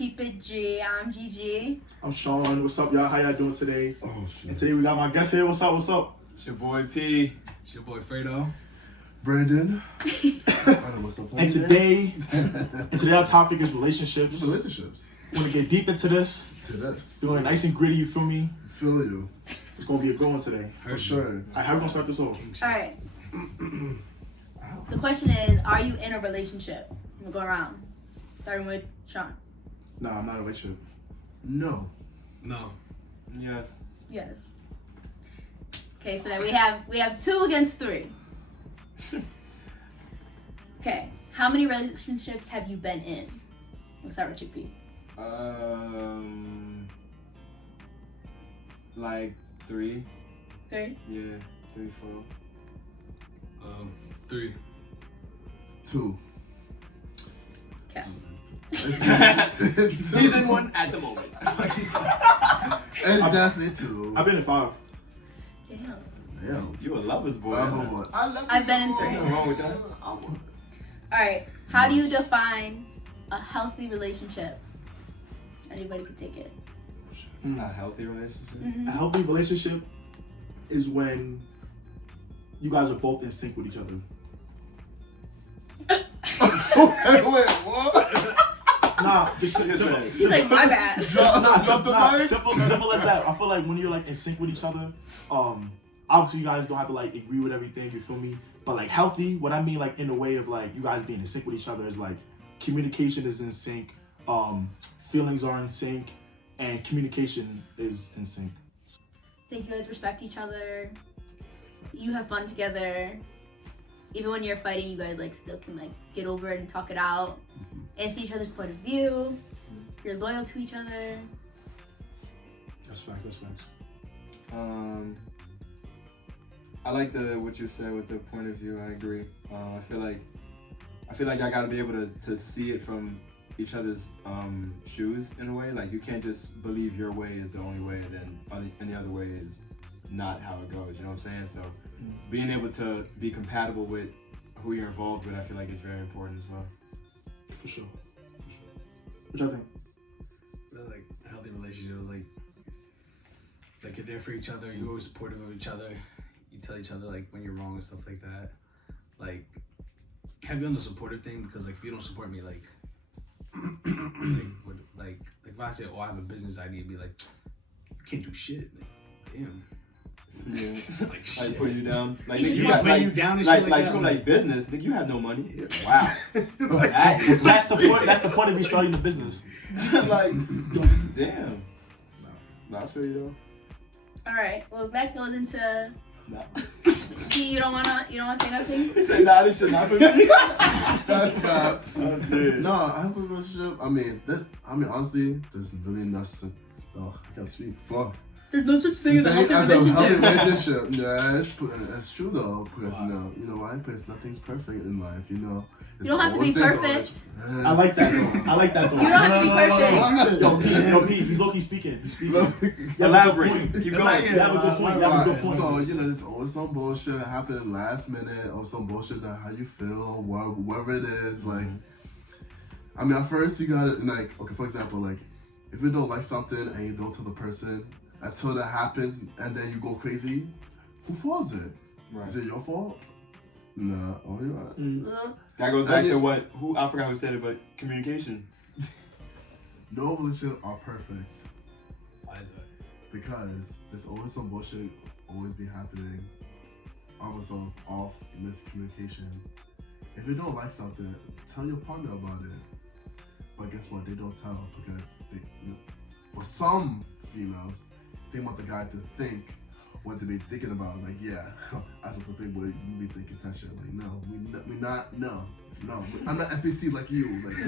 Keep It G. I'm Gigi. I'm Sean. What's up, y'all? How y'all doing today? Oh, shit. And today we got my guest here. What's up? What's up? It's your boy P. It's your boy Fredo. Brandon. I know what's up. And today our topic is relationships. Relationships. We're gonna get deep into this. Doing it nice and gritty, you feel me? Feel you. It's gonna be a good one today. For sure. Alright, how we gonna start this off? Alright. The question is, are you in a relationship? We'll go around. Starting with Sean. Nah, I'm not in a relationship. No. No. Yes. Yes. Okay, so then we have 2 against 3. Okay. How many relationships have you been in? We'll start with you, P. Like 3. 3? Yeah, 3, 4. 3. 2. Okay. He's in one at the moment. It's definitely 2. I've been in 5. Damn. Damn. You a lover's boy. I love you. I've been in 3. Nothing wrong with that. Alright. How do you define a healthy relationship? Anybody can take it. A healthy relationship? Mm-hmm. A healthy relationship is when you guys are both in sync with each other. Wait, what? Nah, just simple. He's like, my bad. Nah, Drop the mic. simple as that. I feel like when you're like in sync with each other, obviously you guys don't have to like agree with everything, you feel me? But like healthy, what I mean like in the way of like you guys being in sync with each other is like communication is in sync, feelings are in sync, and communication is in sync. Think you guys respect each other. You have fun together. Even when you're fighting, you guys like still can like get over it and talk it out and see each other's point of view. You're loyal to each other. That's facts. I like what you said with the point of view. I agree. I feel like I gotta be able to see it from each other's shoes in a way. Like you can't just believe your way is the only way, and then any other way is not how it goes. You know what I'm saying? So being able to be compatible with who you're involved with, I feel like is very important as well. For sure. What y'all think? Like a healthy relationship is like you're there for each other. You're always supportive of each other. You tell each other like when you're wrong and stuff like that. Like have you on the supportive thing, because like if you don't support me, like if I say, oh, I have a business idea, be like, you can't do shit. Like, damn. Yeah. Like shit. Like put you down. Like You you just got put you down and like shit like from that. like business. Nigga, you have no money. Wow. That's the point. That's the point of me starting the business. Like damn. No, I feel you All right. Well, that goes into. though. You don't wanna say nothing. He said, nah, this shit not for me. That's not. I'm dead. No, I have a relationship. I mean, honestly, there's really nothing. Oh, I can't speak. Fuck. There's no such thing as a healthy As a healthy relationship. relationship. Yeah, that's true though. Because you know why? Because nothing's perfect in life. You know. You don't have to be perfect. I like that though. You don't have to be perfect. Yo, P, he's low-key speaking. He's speaking. Elaborate. Keep going. You have a good point. You have a good point. So, there's always some bullshit that happened last minute or some bullshit that how you feel, whatever it is. Like, I mean, at first you gotta, like, okay, for example, like, if you don't like something and you don't tell the person until that happens and then you go crazy, who fault is it? Right. Is it your fault? Nah, oh, you're right. Nah. That goes back to I forgot who said it, but communication. No relationships are perfect Why is that? because there's always some bullshit always be happening. Almost off miscommunication. If you don't like something, tell your partner about it. But guess what? They don't tell because for some females, they want the guy to think what they be thinking about. Like, yeah, I don't think what you be thinking that shit. Like, no, we not, no, I'm not FPC like you. Like,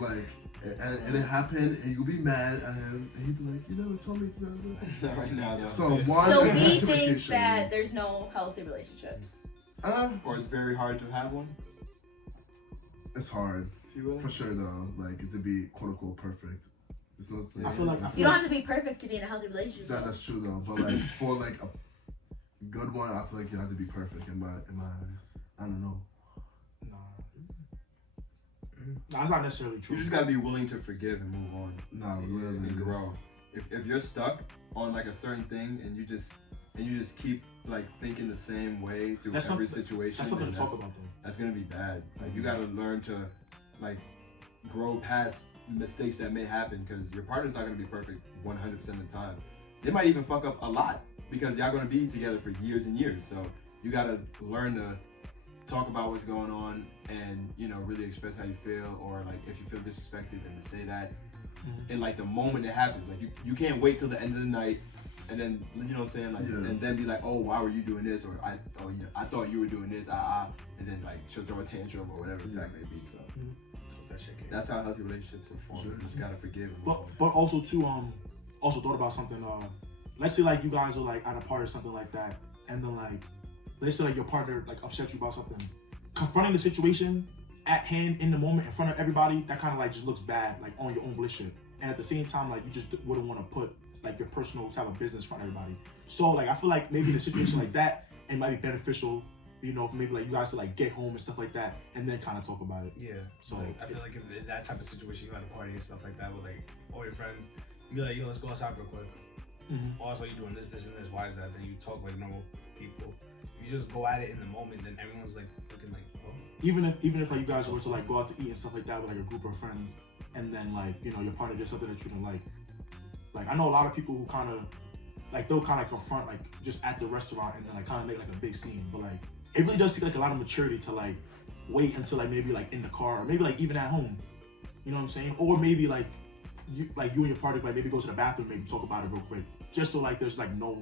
no. Like, and it happened, and you'll be mad at him, and he'd be like, you never told me to. Not right now, though. So one So is we think communication. that there's no healthy relationships. Or it's very hard to have one, It's hard. if you will. For sure, though, like to be quote unquote perfect. It's not. I feel like You don't have to be perfect to be in a healthy relationship. That's true though. But like for like a good one, I feel like you have to be perfect in my eyes. I don't know. No, that's not necessarily true. You just gotta be willing to forgive and move on. Nah, and literally. grow. If you're stuck on like a certain thing and you just keep like thinking the same way through every situation, that's something to talk about though. That's gonna be bad. Like you gotta learn to like grow past mistakes that may happen, because your partner's not gonna be perfect 100% of the time. They might even fuck up a lot because y'all gonna be together for years and years. So you gotta learn to talk about what's going on and, you know, really express how you feel, or like if you feel disrespected, then to say that in like the moment it happens. Like you can't wait till the end of the night and then, you know what I'm saying, like and then be like, oh, why were you doing this, or I thought you were doing this, and then like she'll throw a tantrum or whatever the fact may be. So that's how healthy relationships are formed. You just gotta forgive and move on. But also too, also thought about something. Let's say like you guys are like at a party or something like that, and then like let's say like your partner like upset you about something. Confronting the situation at hand in the moment in front of everybody, that kind of like just looks bad, like on your own relationship. And at the same time, like you just wouldn't want to put like your personal type of business in front of everybody. So like I feel like maybe in a situation like that, it might be beneficial, you know, for maybe like you guys to like get home and stuff like that, and then kind of talk about it. Yeah. So like, I feel like if in that type of situation, you had a party and stuff like that with like all your friends, you be like, yo, let's go outside real quick. Also, you're doing this, and this. Why is that? Then you talk like normal people. You just go at it in the moment, then everyone's like looking like, oh. Even if like you guys were to like go out to eat and stuff like that with like a group of friends, and then like, you know, your partner did something that you don't like I know a lot of people who kind of like they'll kind of confront like just at the restaurant and then like kind of make like a big scene, but like it really does take like a lot of maturity to like wait until like maybe like in the car, or maybe like even at home, you know what I'm saying, or maybe like you and your partner like maybe go to the bathroom, maybe talk about it real quick, just so like there's like no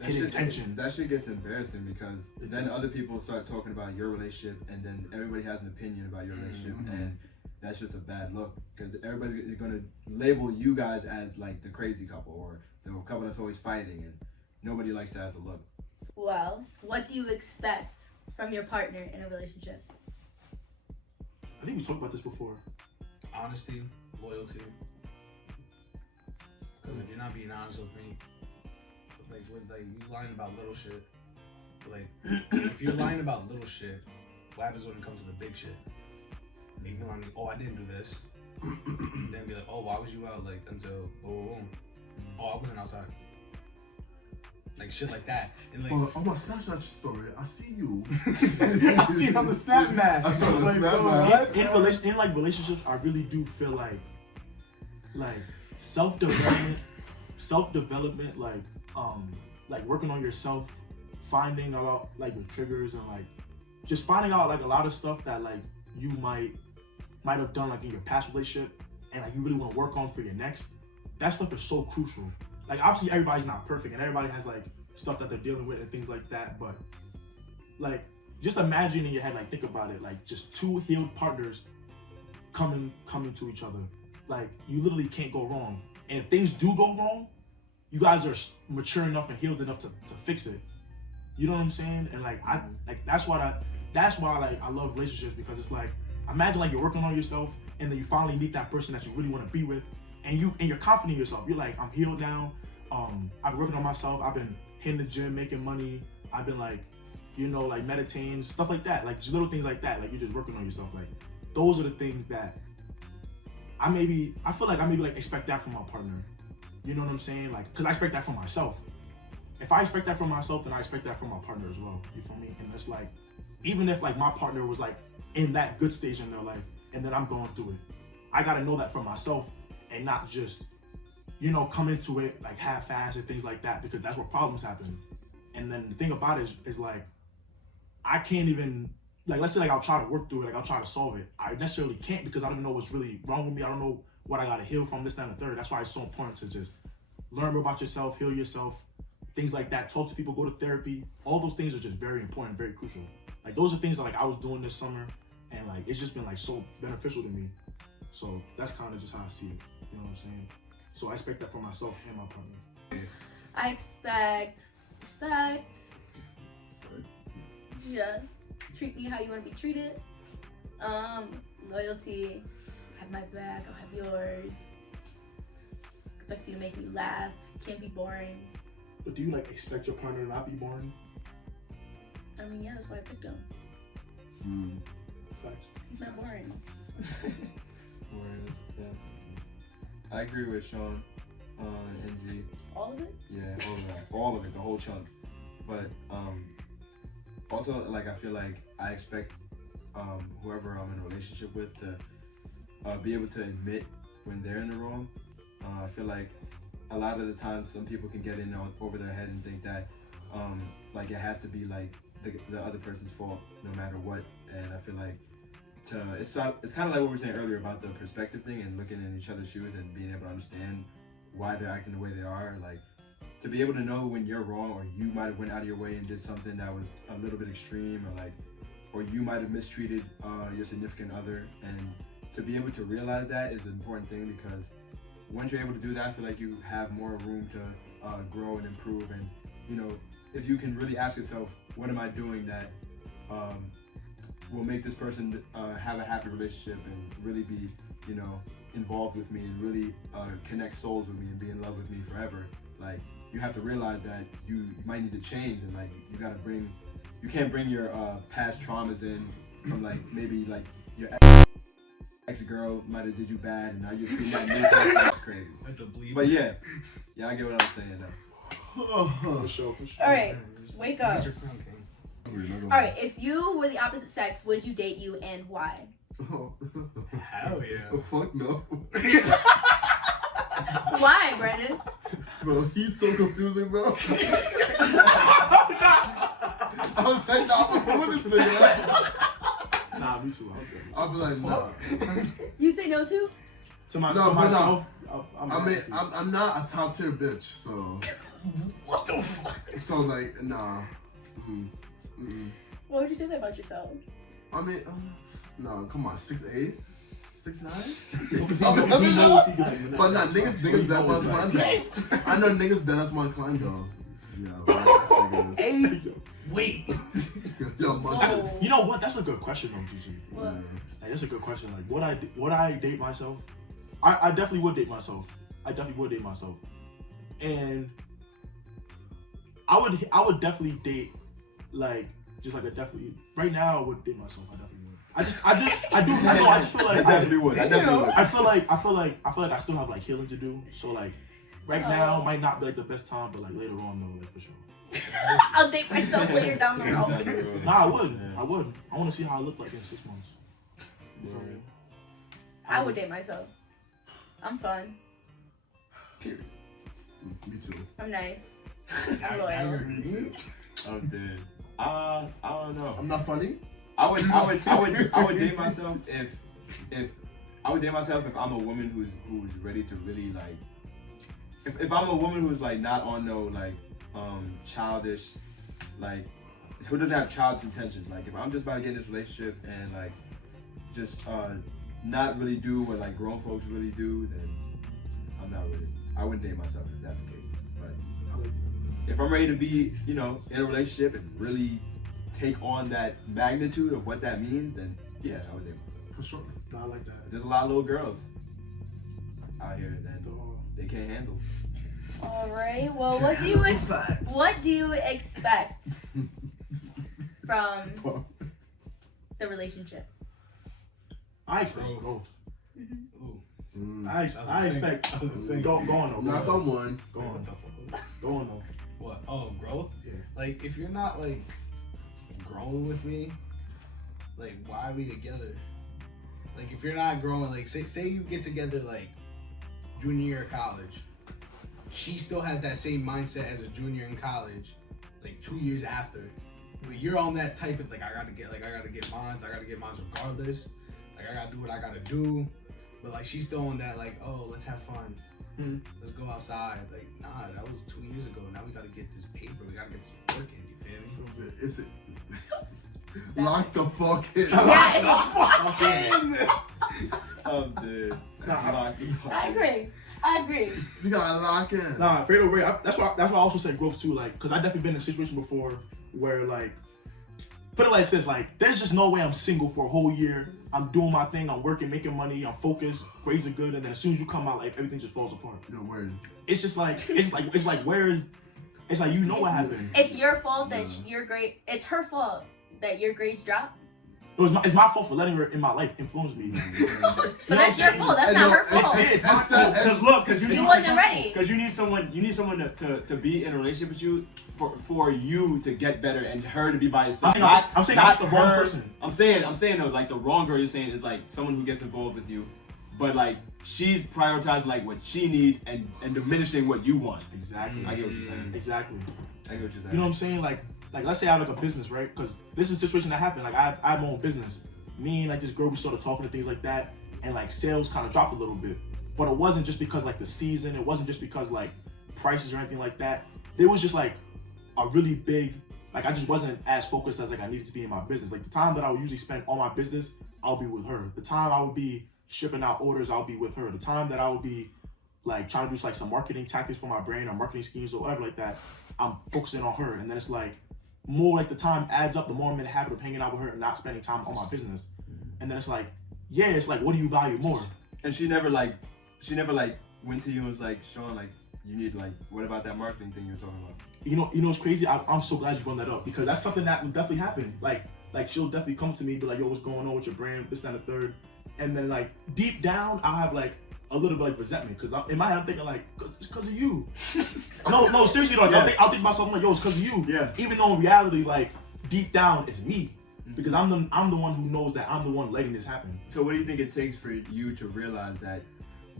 hidden tension. That shit gets embarrassing, because then other people start talking about your relationship, and then everybody has an opinion about your relationship, and that's just a bad look, because everybody's gonna label you guys as like the crazy couple, or the couple that's always fighting, and nobody likes that as a look. Well, what do you expect from your partner in a relationship? I think we talked about this before. Honesty, loyalty. Because if you're not being honest with me, like you lying about little shit. Like if you're lying about little shit, what happens when it comes to the big shit? You can lie, oh, I didn't do this. Then be like, oh, why was you out? Like until boom. Oh, I wasn't outside. Like shit like that. And like, on my Snapchat story, I see you. I see you on the Snapchat. I saw the like, Snapchat. In like relationships, I really do feel like self-development, like working on yourself, finding out like your triggers, and like just finding out like a lot of stuff that like you might have done like in your past relationship, and like you really want to work on for your next. That stuff is so crucial. Like obviously everybody's not perfect, and everybody has like stuff that they're dealing with and things like that, but like just imagine in your head, like think about it, like just two healed partners coming to each other. Like you literally can't go wrong, and if things do go wrong, you guys are mature enough and healed enough to fix it. You know what I'm saying? And like that's why like I love relationships, because it's like, imagine like you're working on yourself, and then you finally meet that person that you really want to be with, and you're confident in yourself. You're like, I'm healed now. I've been working on myself. I've been hitting the gym, making money. I've been like, you know, like meditating, stuff like that. Like just little things like that. Like you're just working on yourself. Like those are the things that I feel like I maybe like expect that from my partner. You know what I'm saying? Like, because I expect that from myself. If I expect that from myself, then I expect that from my partner as well. You feel me? And it's like, even if like my partner was like in that good stage in their life, and then I'm going through it, I gotta know that for myself, and not just, you know, come into it like half-assed and things like that, because that's where problems happen. And then the thing about it is like, I can't even, like, let's say like I'll try to work through it, like I'll try to solve it. I necessarily can't, because I don't even know what's really wrong with me. I don't know what I gotta heal from, this, that, and the third. That's why it's so important to just learn more about yourself, heal yourself, things like that. Talk to people, go to therapy. All those things are just very important, very crucial. Like those are things that like I was doing this summer, and like it's just been like so beneficial to me. So that's kind of just how I see it. You know what I'm saying? So I expect that from myself and my partner. I expect respect. Yeah. Treat me how you want to be treated. Loyalty. Have my back, I'll have yours. Expect you to make me laugh. Can't be boring. But do you like expect your partner to not be boring? I mean, yeah, that's why I picked him. Facts. He's not boring. I agree with Sean, NG. All of it? Yeah, all of it, the whole chunk. But also, like, I feel like I expect whoever I'm in a relationship with to be able to admit when they're in the wrong. I feel like a lot of the times some people can get in over their head and think that like it has to be like the other person's fault no matter what. And I feel like it's kind of like what we were saying earlier about the perspective thing and looking in each other's shoes and being able to understand why they're acting the way they are. Like, to be able to know when you're wrong, or you might have went out of your way and did something that was a little bit extreme, or you might have mistreated your significant other, and to be able to realize that is an important thing, because once you're able to do that, I feel like you have more room to grow and improve. And if you can really ask yourself, what am I doing that will make this person have a happy relationship and really be involved with me and really connect souls with me and be in love with me forever. Like, you have to realize that you might need to change, and like you can't bring your past traumas in from like maybe like your ex-girl might have did you bad and now you're treating that new person. That's crazy. That's a bleep. But yeah, I get what I'm saying though. For sure. All right, wake up. All right, if you were the opposite sex, would you date you and why? Oh. Hell yeah. Oh, fuck no. Why, Brandon? Bro, he's so confusing, bro. I was like, nah, I'm gonna do this thing, man. Nah, me too. I'll be like, nah. You say no to? To myself, I'm not a top tier bitch, so. What the fuck? So like, nah. What would you say that about yourself? I mean, no, come on, 6'8", 6'9". But nah, niggas that was climb though. I know niggas that want to climb though. Yeah, Hey, wait. Yo, You know what? That's a good question though, Gigi. What? Like, that's a good question. Like, would I date myself? I definitely would date myself. And I would definitely date, like, just like a definitely. Right now, I would date myself. I definitely would. I just feel like I definitely would. I feel like I still have like healing to do. So like, right now might not be like the best time, but like later on though, like for sure. I'll date myself later down the road. Nah, I would. I want to see how I look like in 6 months. I would date myself. I'm fun. Period. Me too. I'm nice. I'm loyal. I'm dead. I don't know. I'm not funny. I would date myself if I'm a woman who's ready to really like. If I'm a woman who's like not on no like childish, like who doesn't have childish intentions. Like if I'm just about to get in this relationship and like just not really do what like grown folks really do, then I wouldn't date myself if that's the case. But if I'm ready to be, in a relationship and really take on that magnitude of what that means, then yeah, I would date myself. For sure. Nah, I like that. There's a lot of little girls out here that they can't handle. All right. Well, what do you expect from the relationship? I expect growth. Mm-hmm. I expect. Go on though. Not the one. Go on though. What? Oh, growth? Yeah. Like, if you're not, like, growing with me, like, why are we together? Like, if you're not growing, like, say you get together, like, junior year of college. She still has that same mindset as a junior in college, like, 2 years after. But you're on that type of, like, I gotta get mines regardless. Like, I gotta do what I gotta do. But, like, she's still on that, like, oh, let's have fun. Mm-hmm. Let's go outside. Like, nah, that was 2 years ago. Now we gotta get this paper. We gotta get this work in. You feel me? Is it? Lock the fuck in. Yeah. I'm dead. I agree. You gotta lock in. Nah, fatal rate. That's why I also said growth too. Like, cause I definitely been in a situation before where like, put it like this, like, there's just no way I'm single for a whole year. I'm doing my thing. I'm working, making money. I'm focused. Grades are good, and then as soon as you come out, like everything just falls apart. No word. It's just like where is? It's like what happened. It's your fault that your grade. It's her fault that your grades drop. It's my fault for letting her in my life influence me. But that's your fault. That's not her fault. It's my fault. Because You wasn't ready. Because you need someone to be in a relationship with you for you to get better and her to be by yourself. I'm saying not the wrong person. I'm saying though, like the wrong girl you're saying is like someone who gets involved with you, but like she's prioritizing like what she needs and diminishing what you want. Exactly. I get what you're saying. Exactly. I get what you're saying. You know what I'm saying? Like let's say I have like a business, right? Because this is a situation that happened. Like I have my own business. Me and like this girl, we started talking and things like that, and like sales kind of dropped a little bit. But it wasn't just because like the season. It wasn't just because like prices or anything like that. There was just like a really big, like I just wasn't as focused as like I needed to be in my business. Like the time that I would usually spend on my business, I'll be with her. The time I would be shipping out orders, I'll be with her. The time that I would be like trying to do like some marketing tactics for my brand or marketing schemes or whatever like that, I'm focusing on her. And then it's like more like the time adds up, the more I'm in the habit of hanging out with her and not spending time on my business. And then it's like, yeah, it's like, what do you value more? And she never went to you and was like, Sean, like you need like, what about that marketing thing you were talking about? You know what's crazy? I'm so glad you brought that up because that's something that would definitely happen. Like she'll definitely come to me, be like, yo, what's going on with your brand? This, that, and the third. And then like deep down, I'll have like a little bit like resentment because in my head I'm thinking like, it's because of you. no, seriously though, yeah. I'll think to myself, I'm like, yo, it's because of you. Yeah. Even though in reality, like deep down, it's me because I'm the one who knows that I'm the one letting this happen. So what do you think it takes for you to realize that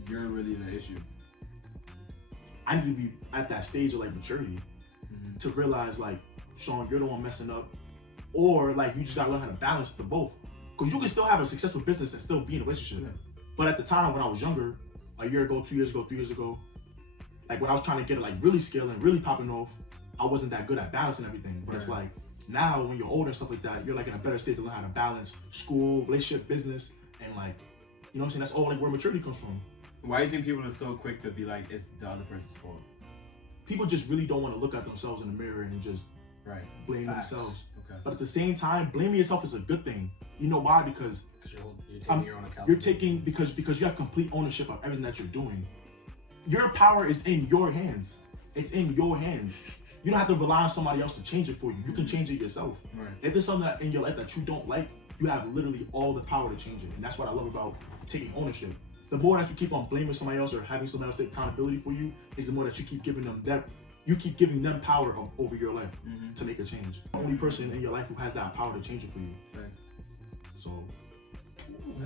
you're really the issue? I need to be at that stage of like maturity to realize like, Sean, you're the one messing up, or like you just gotta learn how to balance the both. Because you can still have a successful business and still be in a relationship. Yeah. But at the time when I was younger, a year ago, 2 years ago, 3 years ago, like when I was trying to get it like really scaling, really popping off, I wasn't that good at balancing everything. But it's like now when you're older and stuff like that, you're like in a better state to learn how to balance school, relationship, business, and like, you know what I'm saying? That's all like where maturity comes from. Why do you think people are so quick to be like, it's the other person's fault? People just really don't want to look at themselves in the mirror and just blame themselves. Okay. But at the same time, blaming yourself is a good thing. You know why? Because you're taking your own account. You're taking because you have complete ownership of everything that you're doing. Your power is in your hands. It's in your hands. You don't have to rely on somebody else to change it for you. You can change it yourself. Right. If there's something in your life that you don't like, you have literally all the power to change it. And that's what I love about taking ownership. The more that you keep on blaming somebody else or having somebody else take accountability for you, is the more that you keep giving them power over your life to make a change. The only person in your life who has that power to change it for you. Thanks. So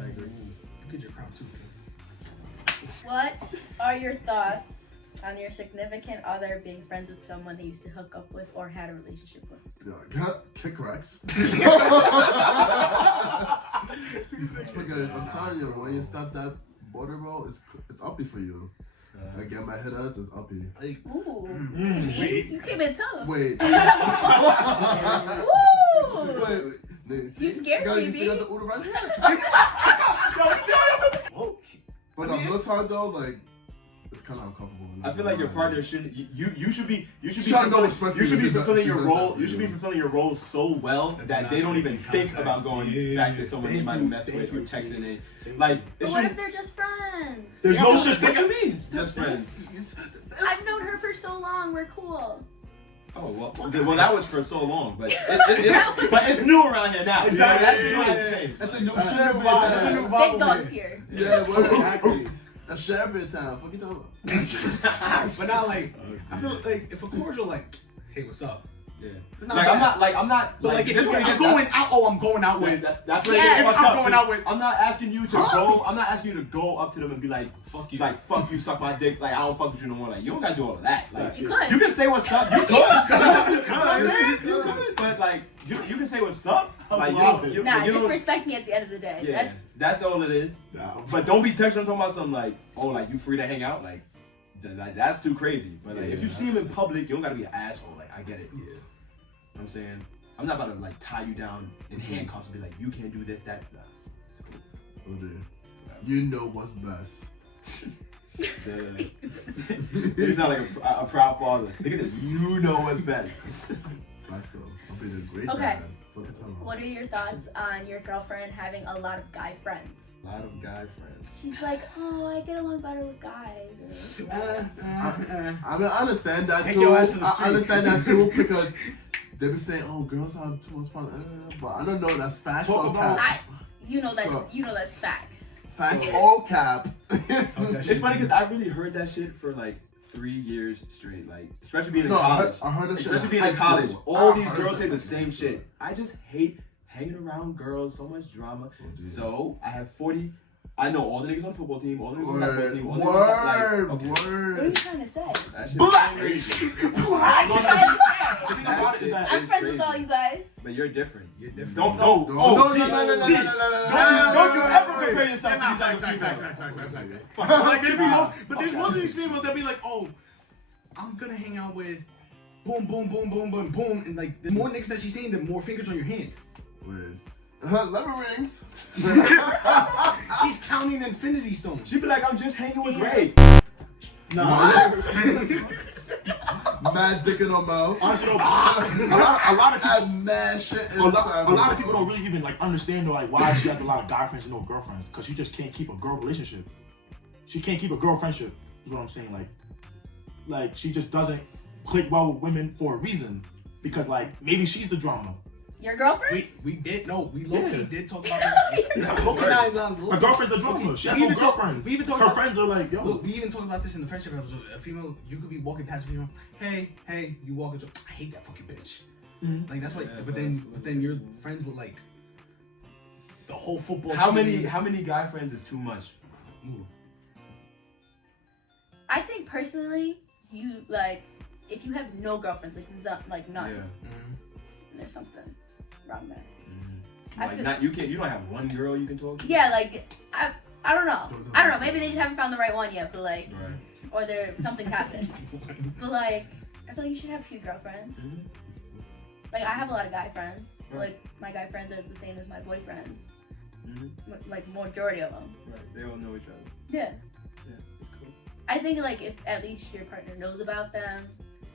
I agree. You get your crown too. What are your thoughts on your significant other being friends with someone they used to hook up with or had a relationship with? Yeah, kick Rex. Because I'm telling you, when you stop that border, bro, it's uppy for you. Again, my hitters is uppy. Ooh, you came in tough. Wait. Woo! Wait. You scared me, You see that the Udo right here? But on this side though, like, it's kind of uncomfortable. I feel like your partner should you should be fulfilling your role. You should be fulfilling your role so well that they don't even think about going back to someone they might have messed with or texting it. Like, but what if they're just friends? There's no such thing. What you mean? Just friends. I've known her for so long. We're cool. Oh well, that was for so long, but it's new around here now. Exactly. That's a new That's a new vibe. Big dogs here. Yeah, well, exactly. That's Sheriff time. Fuck you talking about? But now, like, I feel like if a cordial, like, hey, what's up? Yeah. Like, I'm not. But like, if I'm going out, I'm going out with. That's what I'm going out with. I'm not asking you to go. I'm not asking you to go up to them and be like, fuck you, suck my dick. Like, I don't fuck with you no more. Like, you don't gotta do all of that. Like, you could. You can say what's up. You could. But like, you can say what's up. Like, just respect me at the end of the day. Yeah, that's all it is. No. But don't be texting them talking about something like, oh, like you free to hang out. Like, that's too crazy. But like, if you see him in public, you don't gotta be an asshole. Like, I get it. Yeah. You know what I'm saying? I'm not about to like tie you down in handcuffs and be like, you can't do this, that. Nah, it's cool. Oh dear. You know what's best. He's not like a proud father. Nigga said, you know what's best. Like so. I'll be the great okay. dad. What are your thoughts on your girlfriend having a lot of guy friends? A lot of guy friends. She's like, oh, I get along better with guys. I mean, I understand that Take too. your ass to the I understand that too because They be saying, "Oh, girls have too much fun," but I don't know. That's facts Talk or about- cap. That's facts. Facts or cap. It's funny because I really heard that shit for like 3 years straight, like especially being in No, college. I heard that shit. Especially being in college, all these girls say the same shit. I just hate hanging around girls, so much drama. So I have 40. I know all the niggas on the football team, all the niggas on the basketball team, all the niggas on Word. What are you trying to say? That shit Black. is crazy. What are you trying to say? The thing about it is that I'm friends with all you guys. But you're different. You're different. don't No, G, no. don't you ever compare yourself to these other females. Like, but there's most of these females that be like, oh, I'm gonna hang out with boom, boom, boom, boom, boom, boom, and like the more niggas that she's seeing, the more fingers on your hand. Weird. Lemon rings. She's counting infinity stones. She be like, I'm just hanging with Greg. Nah. Mad dick in her mouth. Honestly, though, a lot of people. And mad shit A inside. lot of people don't really even like understand like why she has a lot of guy friends and no girlfriends, because she just can't keep a girl relationship. She can't keep a girl friendship. Is what I'm saying. Like she just doesn't click well with women for a reason, because like maybe she's the drama. Your girlfriend? We did low-key Yeah. did talk about this. Her girlfriend's the drama. She has no girlfriends. We even talked Her about friends are like, yo. Look, we even talked about this in the friendship episode. A female, you could be walking past a female. Hey, you walk into. I hate that fucking bitch. Mhm. Like that's what. Yeah, but then you're friends with like the whole football. How team. many guy friends is too much? Ooh. I think personally, you like if you have no girlfriends, like none, Yeah. there's something wrong there. Mm-hmm. I Like feel- you don't have one girl you can talk to. Yeah, like I don't know. I don't know. Maybe they just haven't found the right one yet, but like, Right. or something's happened. But like, I feel like you should have a few girlfriends. Mhm. Like I have a lot of guy friends. But, Right. like my guy friends are the same as my boyfriends. Mhm. Like majority of them. Right. They all know each other. Yeah. Yeah. That's cool. I think like if at least your partner knows about them,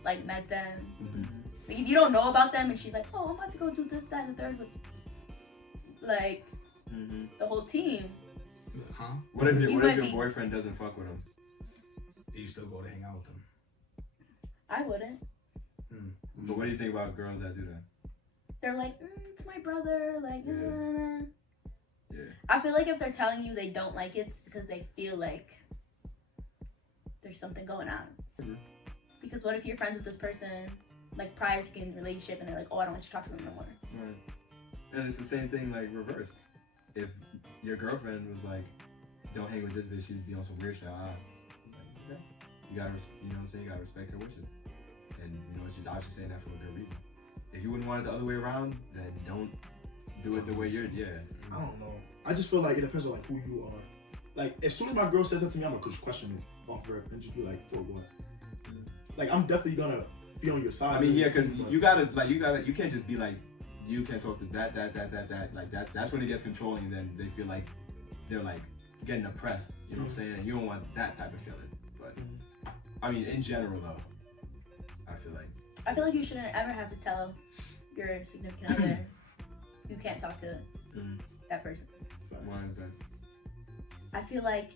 like met them. Mm-hmm. Like if you don't know about them and she's like, oh, I'm about to go do this, that, and the third with like Mm-hmm. the whole team. Huh? What if You your might be- boyfriend doesn't fuck with him? Do you still go to hang out with them? I wouldn't. But what do you think about girls that do that? They're like, it's my brother. Like, Yeah. nah. Yeah. I feel like if they're telling you they don't like it, it's because they feel like there's something going on. Mhm. Because what if you're friends with this person, like prior to getting in a relationship, and they're like, oh, I don't want you to talk to them no more. Right. And it's the same thing like reverse. If your girlfriend was like, don't hang with this bitch, she's be on some weird shit. Like, okay. You gotta, you know what I'm saying? You gotta respect her wishes. And you know, she's obviously saying that for a good reason. If you wouldn't want it the other way around, then don't do it the way you're. Yeah. I don't know. I just feel like it depends on like who you are. Like as soon as my girl says that to me, I'm gonna question it off rip and just be like, for what? Like I'm definitely gonna be on your side. I mean, yeah, because you can't just be like, you can't talk to that, like that. That's when it gets controlling. Then they feel like they're like getting oppressed. You know what I'm saying? And you don't want that type of feeling. But I mean, in general though, I feel like you shouldn't ever have to tell your significant other you can't talk to that person. why is that? I feel like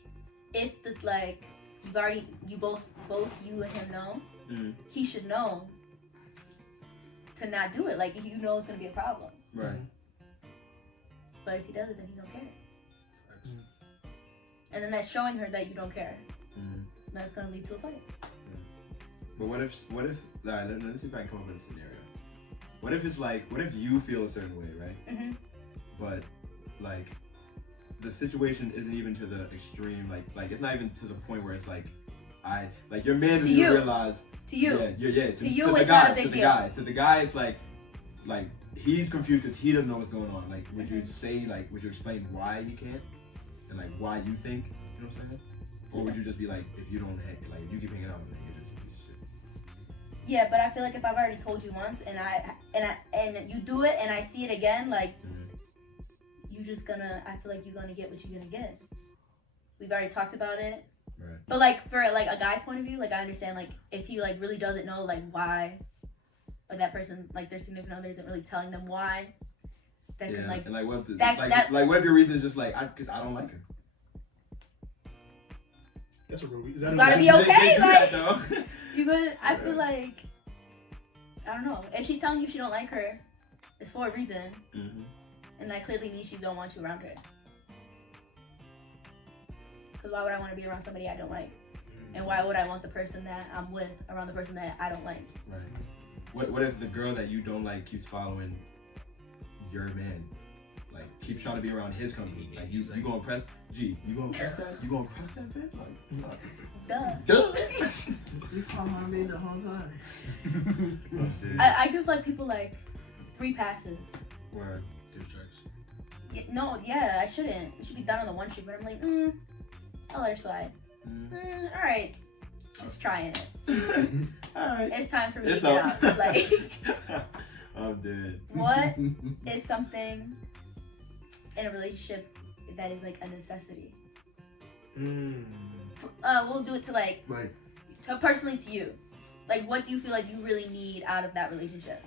if this like you both you and him know, he should know to not do it. Like if you know it's gonna be a problem. Right. But if he does it, then he don't care. And then that's showing her that you don't care. Then it's gonna lead to a fight. But what if? Alright, let's see if I can come up with a scenario. What if it's like, what if you feel a certain way, right? Mm-hmm. But like, the situation isn't even to the extreme. Like it's not even to the point where it's like, your man doesn't even realize. To you. Yeah. To you, the it's guy, not a big deal. To the guy, it's like he's confused because he doesn't know what's going on. Like, would you say would you explain why you can't, and like why you think, you know what I'm saying? Or would you just be like, if you don't if you keep hanging out with me, you're just a piece of shit. Yeah, but I feel like if I've already told you once and you do it and I see it again, like I feel like you're gonna get what you're gonna get. We've already talked about it. Right. But like for like a guy's point of view, like I understand like if he like really doesn't know like why, or that person like their significant other isn't really telling them why. That can like and like what what if your reason is just like because I don't like her. That's a real reason. You gotta be okay. Like you gotta. I feel like I don't know. If she's telling you she don't like her, it's for a reason. Mm-hmm. And that clearly means she don't want you around her. Because why would I want to be around somebody I don't like? And why would I want the person that I'm with around the person that I don't like? Right. What if the girl that you don't like keeps following your man? Like, keeps trying to be around his company. Like, you gonna impress? G, you gonna impress that? You gonna impress that bitch? Like, Duh. You found my man the whole time. I give like people like 3 passes. Where? 2 strikes. Yeah, I shouldn't. It should be done on the 1 streak, but I'm like, I'll let her slide. All right, just trying it. All right. It's time for me It's to get up. out. Like, I'm dead. what is something in a relationship that is like a necessity? We'll do it to like personally to you. Like, what do you feel like you really need out of that relationship?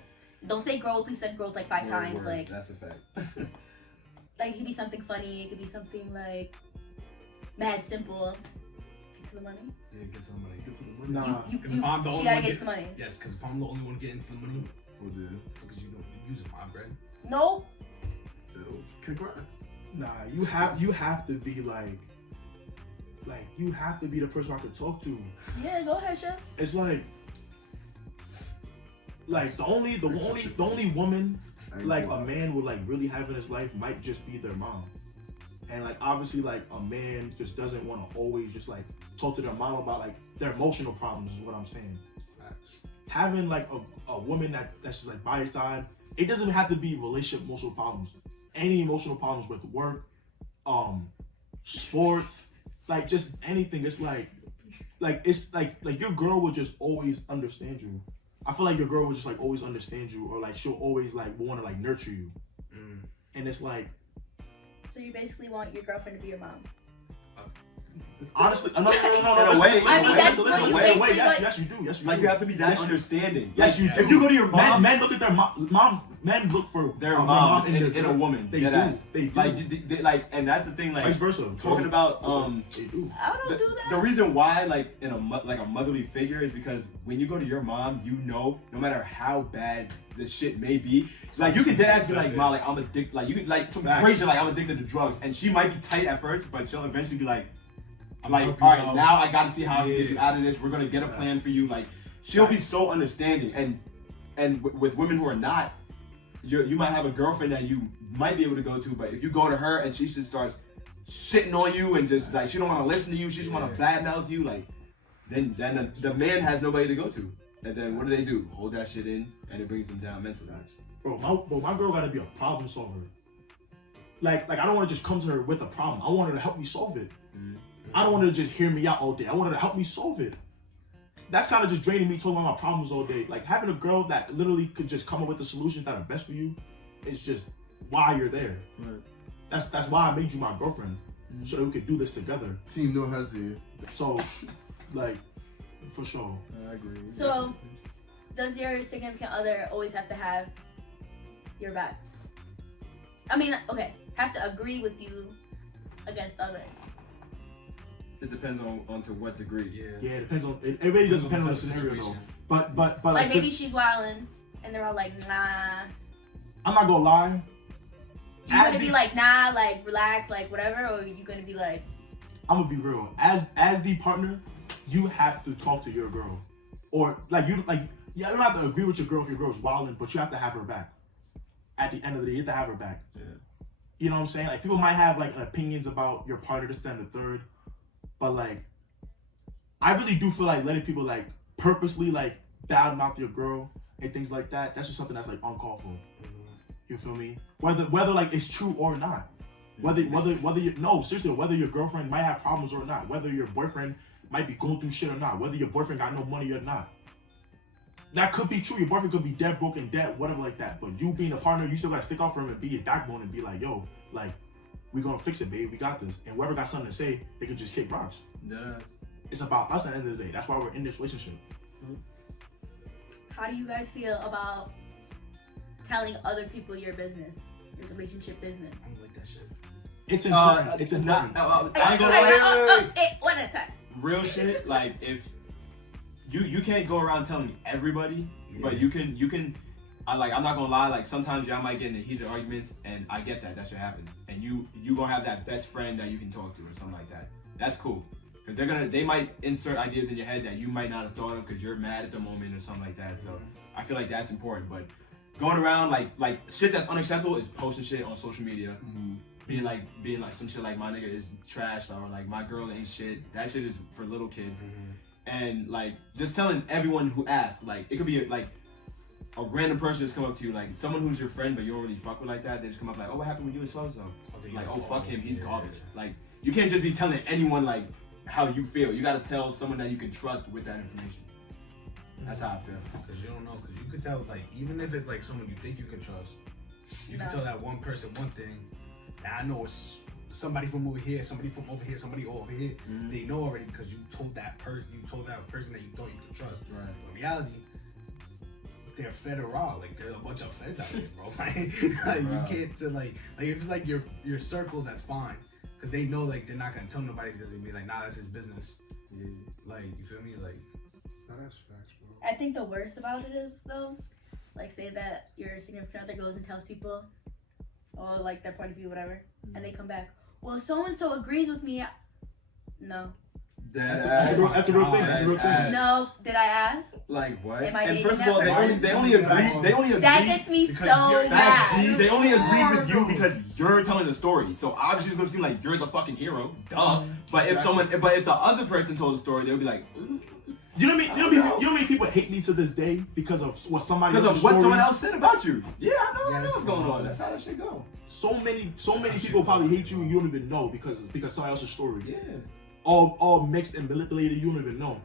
Don't say growth. We've said growth like 5 times. Word. Like, That's a fact. like it could be something funny. It could be something like mad simple. Get to the money. Yeah, get to the money. Get to the money. Nah. Because if I'm the She only gotta one get to the money. Yes, because if I'm the only one getting to the money, Oh, dude. because you don't use my bread. No. Ew. Congrats. Nah, you have to be like you have to be the person I could talk to. Yeah, go ahead, chef. It's like the only woman like a man would like really have in his life might just be their mom. And like obviously like a man just doesn't want to always just like talk to their mom about like their emotional problems is what I'm saying. Facts. Having like a woman that's just like by your side, it doesn't have to be relationship emotional problems. Any emotional problems with work, sports, like just anything. It's like it's like your girl will just always understand you. I feel like your girl will just like always understand you, or like she'll always like want to like nurture you. And it's like, So you basically want your girlfriend to be your mom. honestly, no. In a way, Listen, what you wait, basically yes, you do. Yes, you like do. you have to be that Yes, you- understanding. Yes, you. Yeah. If you go to your mom, men look at their mom. Men look for Their their mom in in a woman. They dead do. ass. They do. Like, like, and that's the thing. Like, Vice versa. talking about They do. I don't do the that. reason why, like, in a motherly figure is because when you go to your mom, you know, no matter how bad the shit may be, like you can dead ass be like, "Ma, like I'm addicted." Like you could like Facts. crazy, like I'm addicted to drugs, and she might be tight at first, but she'll eventually be like, I'm like, helping all you right, out. now I got to see how I Yeah. can get you out of this. We're gonna get a plan for you. Like, she'll be so understanding, and with women who are not, you might have a girlfriend that you might be able to go to, but if you go to her and she just starts shitting on you and just like she don't want to listen to you, she just want to badmouth you, like then the man has nobody to go to, and then what do? Hold that shit in, and it brings them down mentally. Bro, my girl gotta be a problem solver. Like I don't want to just come to her with a problem. I want her to help me solve it. I don't want her to just hear me out all day. I want her to help me solve it. That's kind of just draining me talking about my problems all day. Like having a girl that literally could just come up with the solutions that are best for you is just why you're there. Right. That's why I made you my girlfriend, so that we could do this together. Team No Hesitate. So, like, for sure. I agree. So, does your significant other always have to have your back? I mean, okay, have to agree with you against others. It depends on to what degree. Yeah, it depends on. It really does depend on the scenario though. But Like like, maybe she's wildin', and they're all like, nah. I'm not gonna lie. You gonna be like, nah, like relax, like whatever, or you gonna be like, I'm gonna be real. As the partner, you have to talk to your girl, or you don't have to agree with your girl if your girl's wildin', but you have to have her back. At the end of the day, you have to have her back. Yeah. You know what I'm saying? Like people might have like opinions about your partner, this, that, and the third, but like, I really do feel like letting people like purposely like badmouth your girl and things like that. That's just something that's like uncalled for. You feel me? Whether like it's true or not. Whether you no seriously, whether your girlfriend might have problems or not, whether your boyfriend might be going through shit or not, whether your boyfriend got no money or not. That could be true. Your boyfriend could be dead broke in debt, whatever like that. But you being a partner, you still gotta stick up for him and be his backbone and be like, yo, like, we gonna fix it, babe. We got this. And whoever got something to say, they could just kick rocks. Yeah. It's about us at the end of the day. That's why we're in this relationship. how do you guys feel about telling other people your business, your relationship business? I don't like that shit. It's important. It's important. I ain't gonna lie. One at a time. Real shit. Like if you can't go around telling everybody, but you can. I'm not gonna lie. Like sometimes y'all might get into heated arguments, and I get that. That shit happens, and you gonna have that best friend that you can talk to or something like that. That's cool, because they might insert ideas in your head that you might not have thought of because you're mad at the moment or something like that. So I feel like that's important. But going around like shit that's unacceptable is posting shit on social media, being like some shit like my nigga is trash or like my girl ain't shit. That shit is for little kids, and like just telling everyone who asks. Like it could be like a random person just come up to you, like someone who's your friend but you don't really fuck with like that. They just come up like, oh, what happened with you and so-and-so? Like, oh, fuck him, he's garbage. Like, you can't just be telling anyone like how you feel. You gotta tell someone that you can trust with that information. That's how I feel. Because you don't know, because you could tell, like, even if it's like someone you think you can trust, you can tell that one person one thing, and I know it's somebody from over here, somebody from over here, somebody over here. They know already because you told that person that you thought you could trust. Right. But reality, they're federal, like there's a bunch of feds out there, bro. like you can't say like if it's like your circle, that's fine, because they know like they're not gonna tell nobody, because they'd be like, nah, that's his business. Like, you feel me? Like, That's facts, bro. I think the worst about it is though, like say that your significant other goes and tells people, oh, like their point of view, whatever, and they come back, well, so and so agrees with me. No. That's a real thing. That's a real thing. No, did I ask? Like what? Am I And dating first of that all, person? they only agree. That gets me so mad. They only agree with you because you're telling the story. So obviously it's gonna seem like you're the fucking hero. Duh. But if the other person told the story, they'll be like, You know what I mean? You know how many people hate me to this day because of what somebody someone else said about you. Yeah, I know Yeah, what's going on. That's how that shit go. So many people probably hate you and you don't even know because somebody else's story. Yeah. All mixed and manipulated, you don't even know.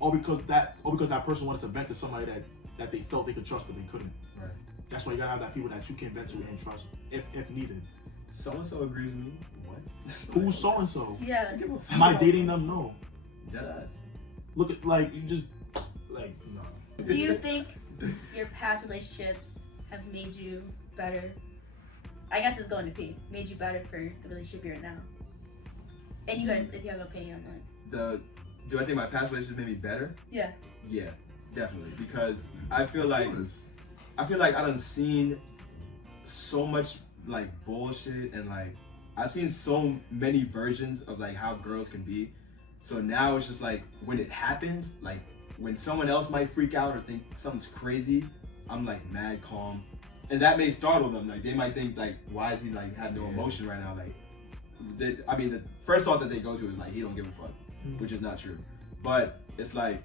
All because that person wanted to vent to somebody that they felt they could trust but they couldn't. Right. That's why you gotta have that people that you can vent to and trust if needed. So and so agrees with me. What? Who's so and so? Yeah. Am I dating them? No. Deadass. Look at like you just like no. Do you think your past relationships have made you better? I guess it's going to P. Made you better for the relationship you're in now. And you guys, if you have an opinion on that. Do I think my past relationships made me better? Yeah. Yeah, definitely. Because I feel like I done seen so much like bullshit and like I've seen so many versions of like how girls can be. So now it's just like when it happens, like when someone else might freak out or think something's crazy, I'm like mad calm. And that may startle them. Like they might think like, why is he like have no emotion right now? Like the first thought that they go to is like he don't give a fuck, which is not true. But it's like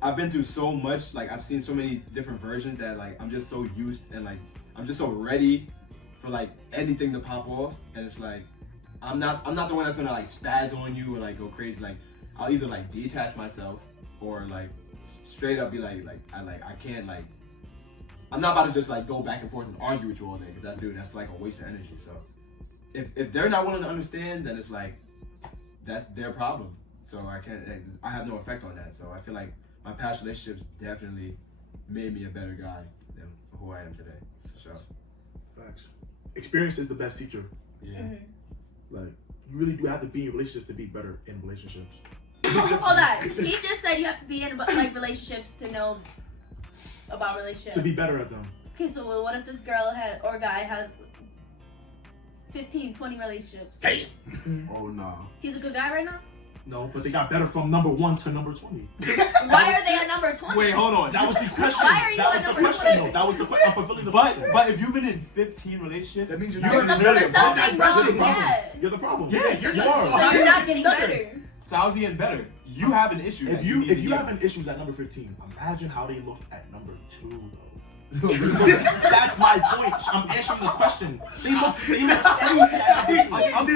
I've been through so much, like I've seen so many different versions that like I'm just so used and like I'm just so ready for like anything to pop off. And it's like I'm not the one that's gonna like spaz on you or like go crazy. Like I'll either like detach myself or like straight up be like I can't like I'm not about to just like go back and forth and argue with you all day because that's like a waste of energy. So if they're not willing to understand, then it's like that's their problem. So I have no effect on that. So I feel like my past relationships definitely made me a better guy than who I am today. For sure. Facts. Experience is the best teacher. yeah. Like you really do have to be in relationships to be better in relationships. Hold on. He just said you have to be in like relationships to know about relationships. To be better at them. Okay, so what if this girl or guy has 15, 20 relationships? Damn. Oh nah. He's a good guy right now? No, but they got better from number 1 to number 20. Why are they at number 20? Wait, hold on. That was the question. Why are you that on was the number question, 20? though. That was the question. I'm fulfilling the question. But if you've been in 15 relationships, That means you're There's not something wrong. That's Yeah. You're the problem. Yeah, you So are. you're not getting better. so how's he getting better? You have an issue. If you have an issues at number 15, imagine how they looked at number 2 though. That's my point. I'm answering the question. They look crazy at number 15. I'm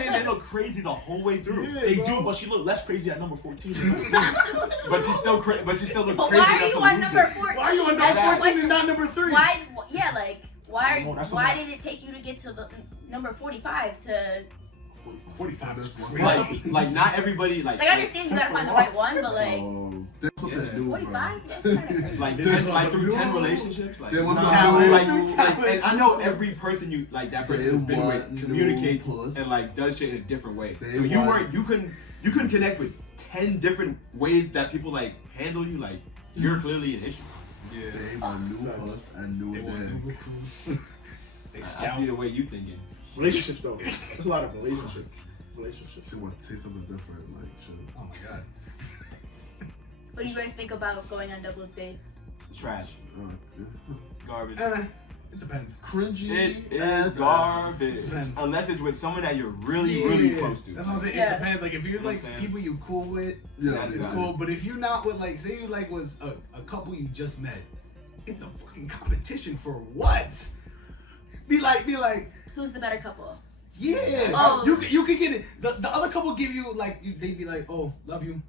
saying they look crazy the whole way through. They do, but she looked less crazy at number 14 than number 3. But she still looked But crazy. why are you on number 14? Why are you on That's number the 14 and question. not number 3? Why? Yeah, like why did it take you to get to the number 45 to? 45 is Like not everybody Like I understand you gotta find the right one, but like Oh, there's something Yeah. new, 45. bro. That's kind of crazy. like through 10 relationships. Like, There was nah, a like, new- and I know every person you like that person has been want with communicates new puss. and like does shit in a different way. They So you want- couldn't connect with 10 different ways that people like handle you, like you're clearly an issue. Yeah. They want new puss and new They want new dick. recruits. They I scout. see the way you thinking. Relationships though. There's a lot of relationships. She want to taste something different, like shit. Oh my god. What do you guys think about going on double dates? Trash. Yeah. Garbage. It depends. Cringy. It is as garbage. Depends. Unless it's with someone that you're really close to. That's what I'm saying. Yeah. It depends. Like if you're You know what like I'm saying? people you cool with, Yeah, it's yeah. cool. But if you're not with like, say you like was a couple you just met, it's a fucking competition for what? Be like, Who's the better couple? yeah. Oh. You could get it. The other couple give you like they be like, oh, love you.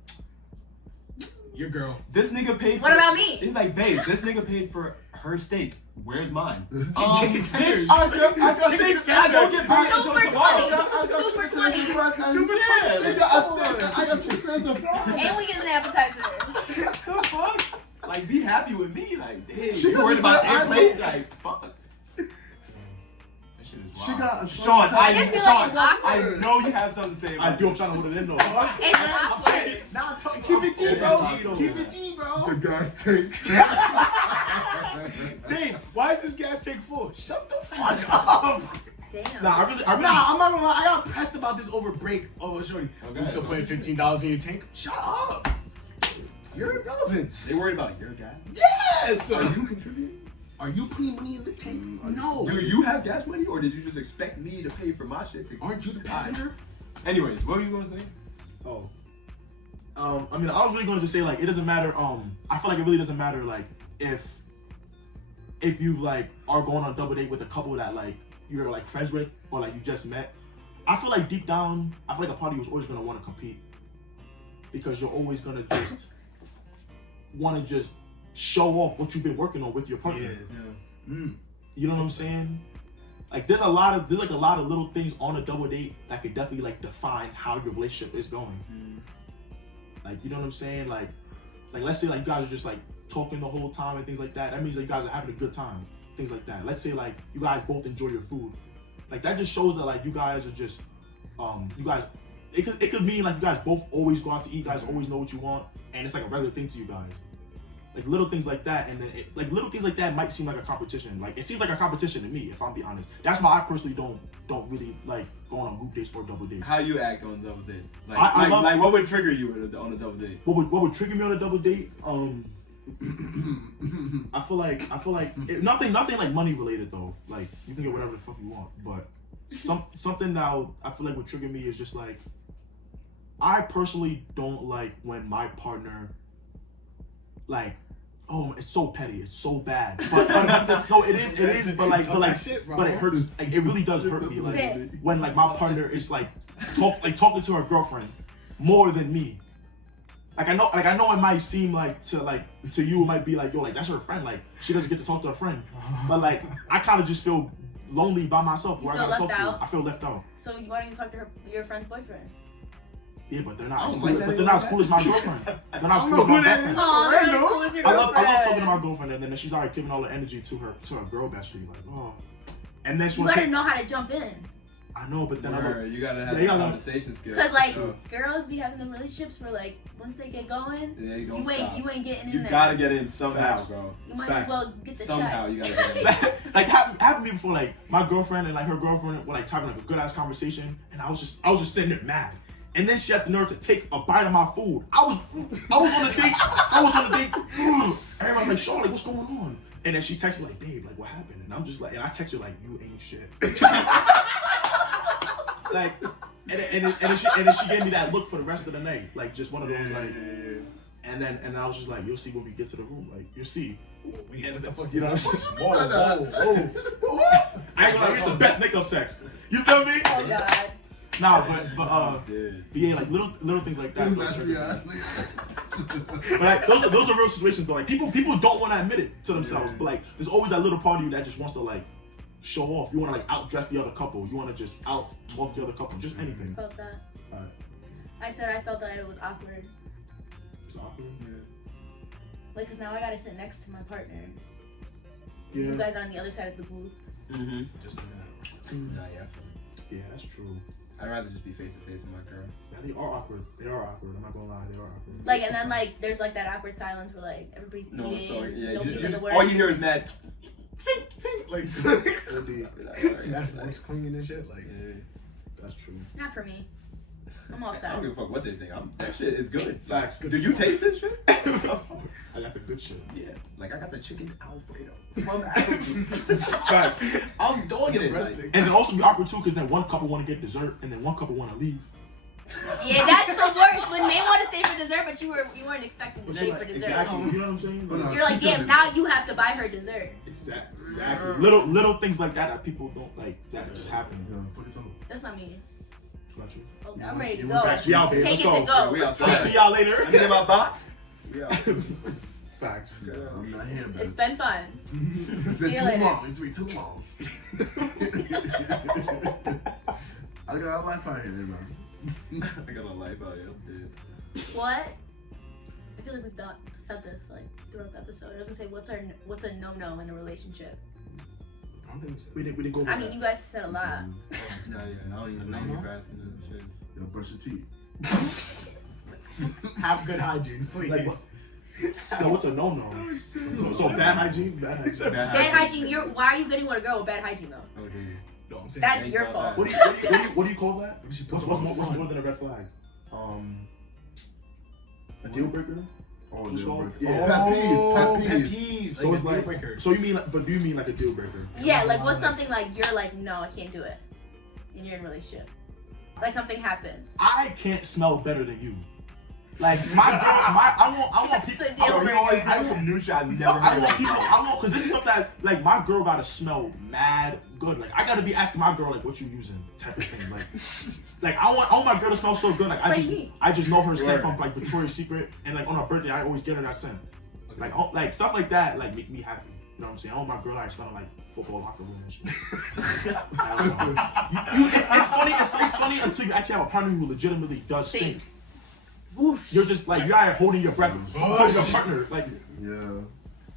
Your girl. This nigga paid for What about me? He's like, babe, this nigga paid for her steak. Where's mine? Chicken tenders. Bitch, I got Chicken chicken tenders. I don't get paid Two until for tomorrow. 20. 2 for 20. 2 for 20. I got chicken tenders and fries. And we get an appetizer. What the fuck? Like, be happy with me. Like, damn. She You worried got about the their same plate? Like, fuck. That shit is wild. She got a Sean, I just feel like Sean, it's awkward. I know you have something to say I about do. I'm trying to hold it in though. It's I'm awkward. saying it. Now I'm talking. Keep it G, bro. Keep it G, bro. The gas tank. Dave, why is this gas tank full? Shut the fuck up. Damn. Nah, I really. Nah, I'm not gonna lie. I got pressed about this over break. Oh, shorty, Okay. you still putting $15 in your tank? Shut up. You're irrelevant. They worried about your gas? Yes. Are you contributing? Are you putting money in the tank? No. Do you have gas money, or did you just expect me to pay for my shit? Aren't you the passenger? Anyways, what were you gonna say? Oh. I mean, I was really going to just say like it doesn't matter. I feel like it really doesn't matter like if you like are going on a double date with a couple that like you're like friends with or like you just met. I feel like deep down, I feel like a part of you is always going to want to compete because you're always going to just want to just show off what you've been working on with your partner. Yeah. You know what I'm saying? Like there's a lot of little things on a double date that could definitely like define how your relationship is going. Like you know what I'm saying? Like let's say like you guys are just like talking the whole time and things like that. That means that you guys are having a good time. Things like that. Let's say like you guys both enjoy your food. Like that just shows that like you guys are just you guys it could mean like you guys both always go out to eat, you guys always know what you want, and it's like a regular thing to you guys. Like little things like that, and then little things like that might seem like a competition. Like it seems like a competition to me, if I'm being honest. That's why I personally don't really like going on group dates or double dates. How you act on double dates? Like, I love- like what would trigger you on a double date? What would trigger me on a double date? I feel like nothing like money related though. Like you can get whatever the fuck you want, but something now I feel like would trigger me is just like I personally don't like when my partner like. Oh, it's so petty. It's so bad. But no, it is. But it hurts. Like, it really does hurt me. Like when like my partner is like talking to her girlfriend more than me. Like I know it might seem like to you it might be like yo like that's her friend. Like she doesn't get to talk to her friend. But like I kind of just feel lonely by myself. Where I gotta talk to. I feel left out. So why don't you talk to your friend's boyfriend? Yeah, but they're not. I As don't cool, like that but they're not as cool as my girlfriend. They're not as cool as my girlfriend. Oh, they're as cool as your I love girlfriend. talking to my girlfriend, and then she's already giving all the energy to her girl bestie. Like, oh, and then she You was better like, know how to jump in. I know, but then I'm like, You gotta have Yeah, the yeah, conversation skills. Cause like Sure. girls be having them relationships where like once they get going, Yeah, you don't you stop. ain't getting in You there. gotta get in somehow, Facts. bro. You might Facts. as well get the Somehow shot. you gotta get in. like happened to me before. Like my girlfriend and like her girlfriend were like having like a good ass conversation, and I was just sitting there mad. And then she had the nerve to take a bite of my food. I was on a date. Everybody's like, Sean, like, what's going on? And then she texted me like, babe, like, what happened? And I'm just like, and I text her like, you ain't shit. Like, and then she gave me that look for the rest of the night, like just one of those like. And then I was just like, you'll see when we get to the room, like you'll see. Yeah, what the fuck? You know what I'm saying? Whoa. I ain't gonna lie, we had the best makeup sex. You feel me? Oh god. Nah, but yeah, like little things like that. Nasty ass nigga. But like those are real situations though. Like people don't want to admit it to themselves, but like there's always that little part of you that just wants to like show off. You want to like outdress the other couple. You want to just out talk the other couple. Just anything. Felt that. Alright. I said I felt that it was awkward. It's awkward. Like, cause now I gotta sit next to my partner. Yeah. You guys are on the other side of the booth. Mm-hmm. Just like that. Nah, yeah. Yeah, that's true. I'd rather just be face to face with my girl. Yeah, they are awkward. They are awkward. I'm not gonna lie, they are awkward. Like, and then like there's like that awkward silence where like everybody's No, eating, sorry. Yeah, nobody says a word. all you hear is mad. Like Indeed. that forks clinging and shit. Like That's true. Not for me. I'm all I set. don't give a fuck what they think. That shit is good. Facts. Do you taste this shit? I got the good shit. Yeah. Like I got the chicken Alfredo from Applebee's. Facts. I'm doing it. Like, And then also be awkward too, because then one couple want to get dessert, and then one couple want to leave. Yeah, that's the worst. When they want to stay for dessert, but you weren't expecting to But stay you're for like, dessert. exactly. You know what I'm saying? But, You're like, damn, now you have to buy her dessert. Exactly. Little things like that people don't like. That just happen. Yeah, fuck it up. That's not me. Not true. Okay, I'm ready to You go. want Facts. We out here. Take Let's it to go. go. we We'll outside. see y'all later. Let me get my box. Yeah. Facts. I'm not here, man. It's been fun. It's been See you too later. long. It's been too long. I got a life out here, man. I got a life out here. I'm dead. What? I feel like we've said this like throughout the episode. I was gonna say what's a no-no in a relationship. I don't think we said. We didn't go over I mean, that. you guys said a lot. No, yeah, I don't even blame you for asking this shit. Yo, brush your teeth. Have good hygiene, please. Like what? So what's a no-no? So bad hygiene? Bad hygiene. Bad hygiene. Why are you getting with a girl with bad hygiene though? Oh, dude. No, I'm saying That's Ain't your about fault. that. What do you call that? She What's puts more than a red flag? A deal breaker? Oh, What's deal called? breaker. Yeah. Pet peeves. Pet Pet peeves. peeves. So it's a deal like, breaker. so you mean like, but do you mean like a deal breaker? Yeah, like what's something like you're like, no, I can't do it, and you're in a relationship. Like something happens. I can't smell better than you. Like my girl, I want people. That's the deal I breaker. always I some new shit I've never I heard. want people. Because this is something that like my girl gotta smell mad good. Like I gotta be asking my girl like what you using type of thing. Like I want my girl to smell so good. Like I just know her scent from like Victoria's Secret, and like on her birthday I always get her that scent. Like stuff like that like make me happy. You know what I'm saying? I want my girl like smelling like football locker room and shit. I don't know. It's funny. It's funny until you actually have a partner who legitimately does stink. You're just like you're out here holding your breath for your partner. Like Yeah.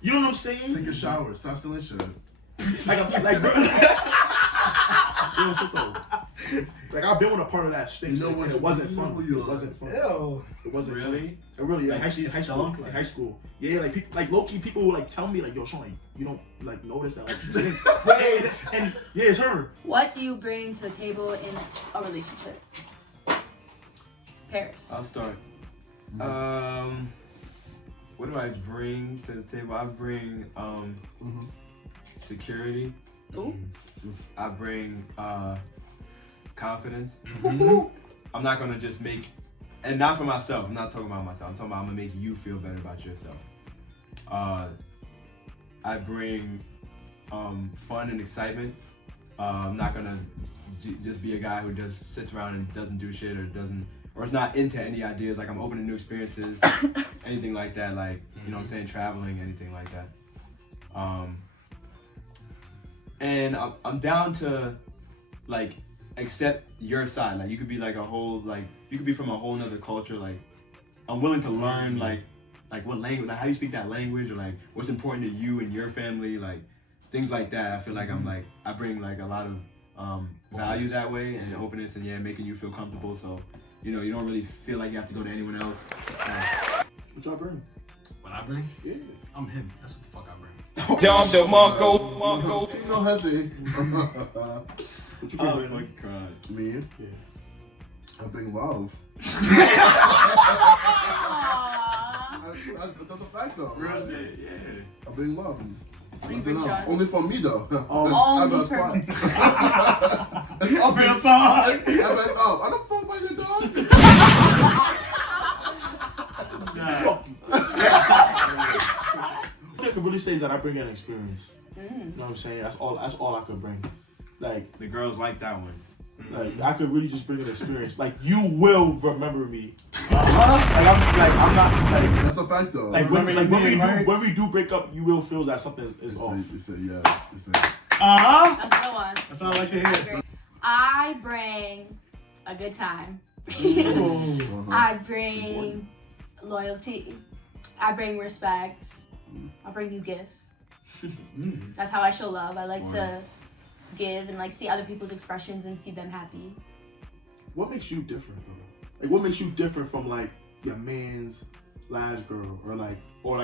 you know what I'm saying? Take a shower. Stop stealing shit. Like yo, shit though. Like I've been with a part of that stink, You know what? and it wasn't You know fun. who you It are. wasn't fun. Ew. It wasn't Really? fun. It really Like high she school. stunk? In high school. Yeah, like people, like low key people will like tell me like, yo, Sean, like you don't like notice that like she stinks. And yeah, it's her. What do you bring to the table in a relationship? Paris. I'll start. What do I bring to the table? I bring security. Ooh. I bring confidence. Mhm. I'm not gonna just make, and not for myself. I'm not talking about myself. I'm talking about I'm gonna make you feel better about yourself. I bring fun and excitement. I'm not gonna just be a guy who just sits around and doesn't do shit or is not into any ideas. Like I'm open to new experiences, anything like that. Like you know what I'm saying, traveling, anything like that. And I'm down to like accept your side. Like you could be like you could be from a whole nother culture. Like I'm willing to learn like what language, like how you speak that language, or like what's important to you and your family, like things like that. I feel like I bring like a lot of value that way and openness, and making you feel comfortable. So you don't really feel like you have to go to anyone else. What y'all bring? What I bring? Yeah. I'm him. That's what the fuck I bring. No hesitate. What you bring? my god. Me? Yeah. I bring love. Aww. That's a fact though. Real shit, yeah. I bring love. What do you bring, Sean? Only for me though. Only for me. I'll be outside. I don't fuck by your dog. Fuck you. What I can really say is that I bring an experience. You know what I'm saying? That's all I could bring. Like The girls like that one. I could really just bring an experience. Like you will remember me. I'm not like That's a fact though. like when we do break up, you will feel that something is off. It's a yes. It's a Uh-huh. That's a good one. That's what I like to I hear. agree. I bring a good time. uh-huh. I bring loyalty. I bring respect. I bring you gifts. That's how I show love. I like to give and like see other people's expressions and see them happy. what makes you different though? Like, what makes you different from like your man's last girl or like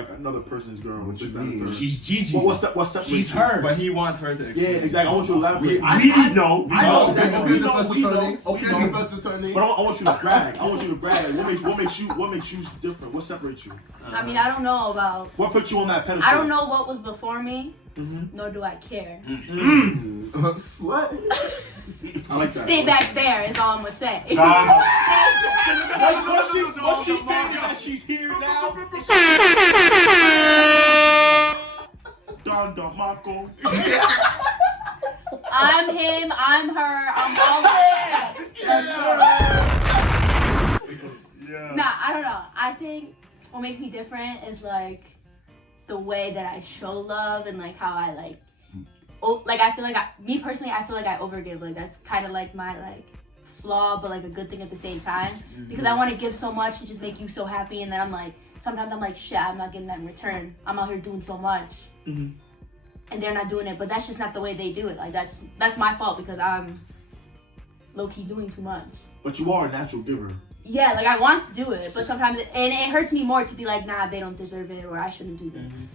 another person's girl? What you Just that mean? girl? She's Gigi. What's separates She's you? her. But he wants her to. Yeah, exactly. I want you to elaborate. We know. I know. Okay, We defense attorney. Okay, we know. defense attorney. But I want you to brag. I want you to brag. What makes you different? What separates you? I mean, I don't know about. What put you on that pedestal? I don't know what was before me, Mm-hmm. nor do I care. Slay. I like that. Stay back there is all I'm gonna say. What she's saying is that she's here now. Don Marco. I'm him, I'm her, I'm all of it. Yeah. Nah, I don't know. I think what makes me different is like the way that I show love and like how I like. Like I feel like me personally, I feel like I overgive. Like that's kind of like my like flaw, but like a good thing at the same time. Because I want to give so much and just make you so happy, and then I'm like, sometimes I'm like, shit, I'm not getting that in return. I'm out here doing so much, and they're not doing it. But that's just not the way they do it. Like that's my fault because I'm low key doing too much. But you are a natural giver. Yeah, like I want to do it, but sometimes it hurts me more to be like, nah, they don't deserve it, or I shouldn't do this.